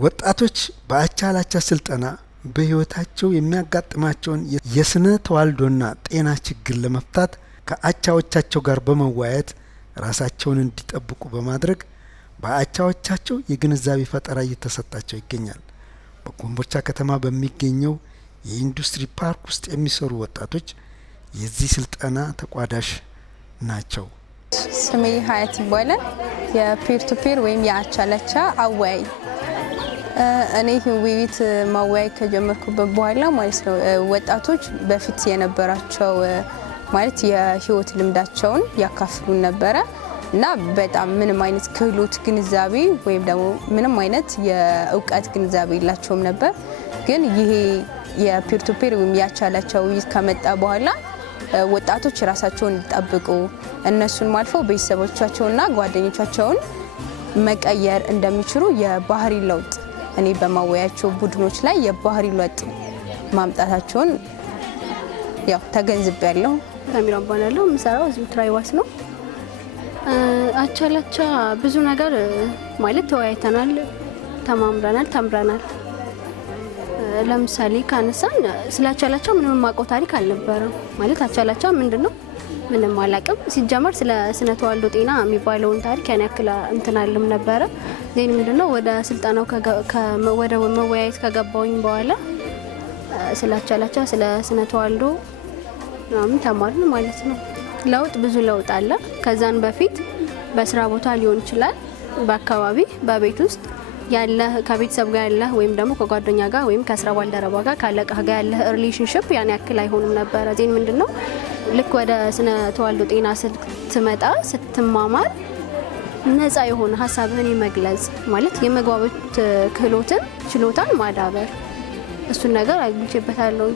ወጣቶች በአቻላቻ ስልጠና በህይወታቸው የሚያጋጥማቸውን የስነ ተዋልዶና ጤና ችግር ለመፍታት ከአቻዎቻቸው ጋር በመወያየት ራሳቸውን እንዲጠብቁ በማድረግ በአቻዎቻቸው የግንዛቤ ፈጠራ እየተሰጣቸው ይገኛል። በኮምቦልቻ ከተማ በሚገኘው የኢንዱስትሪ ፓርክ ውስጥ የሚሰሩ ወጣቶች የዚህ ስልጠና ተቋዳሽ ናቸው። ስሜ ሀያት ይባላል። የፒር ቱ ፒር ወይም የአቻላቻ አወያይ እኔ ውይይት ማወያይ ከጀመርኩበት በኋላ ማለት ነው ወጣቶች በፊት የነበራቸው ማለት የህይወት ልምዳቸውን ያካፍሉን ነበረ እና በጣም ምንም አይነት ክህሎት ግንዛቤ ወይም ደግሞ ምንም አይነት የእውቀት ግንዛቤ የላቸውም ነበር። ግን ይሄ የፒር ቱ ፒር ወይም የአቻላቻ ውይይት ከመጣ በኋላ ወጣቶች ራሳቸውን እንዲጠብቁ እነሱን ማልፈው ቤተሰቦቻቸውና ጓደኞቻቸውን መቀየር እንደሚችሉ የባህሪ ለውጥ እኔ በማወያያቸው ቡድኖች ላይ የባህሪ ለውጥ ማምጣታቸውን ያው ተገንዝቤያለሁ። ታሚራ ባላለው ምሰራው እዚሁ ትራይዋስ ነው። አቻላቻ ብዙ ነገር ማለት ተወያይተናል፣ ተማምረናል፣ ተምረናል። ለምሳሌ ካነሳን ስለ አቻላቻ ምንም ማውቀው ታሪክ አልነበረም። ማለት አቻላቻ ምንድነው ምንም አላውቅም። ሲጀመር ስለ ስነ ተዋልዶ ጤና የሚባለውን ታሪክ ያን ያክል እንትናልም ነበረ። ዜን ምንድነው ወደ ስልጠናው ወደ መወያየት ከገባውኝ በኋላ ስለ አቻላቻ ስለ ስነ ተዋልዶ ምናምን ተማርን ማለት ነው። ለውጥ ብዙ ለውጥ አለ። ከዛን በፊት በስራ ቦታ ሊሆን ይችላል፣ በአካባቢ በቤት ውስጥ ያለ ከቤተሰብ ጋር ያለ ወይም ደግሞ ከጓደኛ ጋር ወይም ከስራ ባልደረባ ጋር ካለቃ ጋር ያለ ሪሌሽንሺፕ ያን ያክል አይሆንም ነበር። ዜን ምንድነው ልክ ወደ ስነ ተዋልዶ ጤና ስትመጣ ስትማማር ነፃ የሆነ ሀሳብን የመግለጽ ማለት የመግባባት ክህሎትን ችሎታን ማዳበር እሱን ነገር አግኝቼበታለሁ።